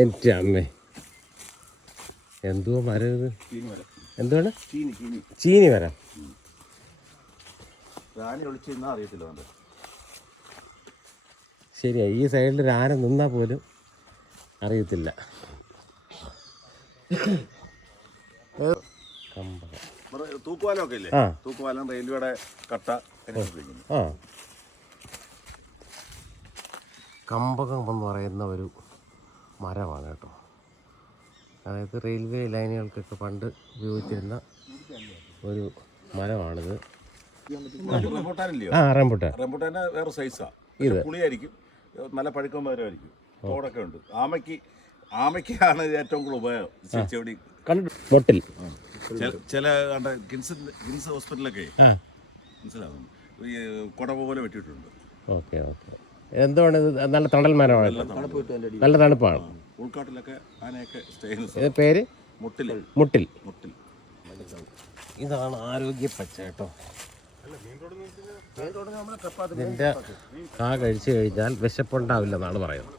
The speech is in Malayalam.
എൻ്റെ അമ്മേ, എന്തുവാ മരം ഇത്? എന്തുവാണ്? ചീനി മരം. ശരിയാ, ഈ സൈഡിൽ ഒരു ആന നിന്നാൽ പോലും അറിയത്തില്ല. തൂക്കുവാലൊക്കെ ഇല്ലേ? തൂക്കുവാലം റെയിൽവേയുടെ കട്ട. ആ, കമ്പകം എന്ന് പറയുന്ന ഒരു മരമാണ് കേട്ടോ. അതായത് റെയിൽവേ ലൈനുകൾക്കൊക്കെ പണ്ട് ഉപയോഗിച്ചിരുന്ന ഒരു മരമാണിത്. റംബുട്ടാൻ വേറെ സൈസാ. ഇത് പുളിയായിരിക്കും, നല്ല പഴുക്കം മരമായിരിക്കും, തോടൊക്കെ ഉണ്ട്. ആമയ്ക്കാണ് ഏറ്റവും കൂടുതൽ ഉപയോഗം. മൊട്ടിൽ ചില കിൻസ് ഹോസ്പിറ്റലൊക്കെ മനസ്സിലാവും, ഈ കുട പോലെ വെട്ടിയിട്ടുണ്ട്. Okay okay. എന്തുകൊണ്ട് ഇത് നല്ല തണൽ മരമാണ്, നല്ല തണുപ്പാണ്. ഉൾക്കാട്ടിലൊക്കെ ആനയൊക്കെ സ്റ്റേ ചെയ്യുന്ന പേര് മുട്ടിൽ. ഇതാണ് ആരോഗ്യ പച്ച കേട്ടോ. ഇതിൻ്റെ കാ കഴിച്ചു കഴിഞ്ഞാൽ വിശപ്പുണ്ടാവില്ലെന്നാണ് പറയുന്നത്.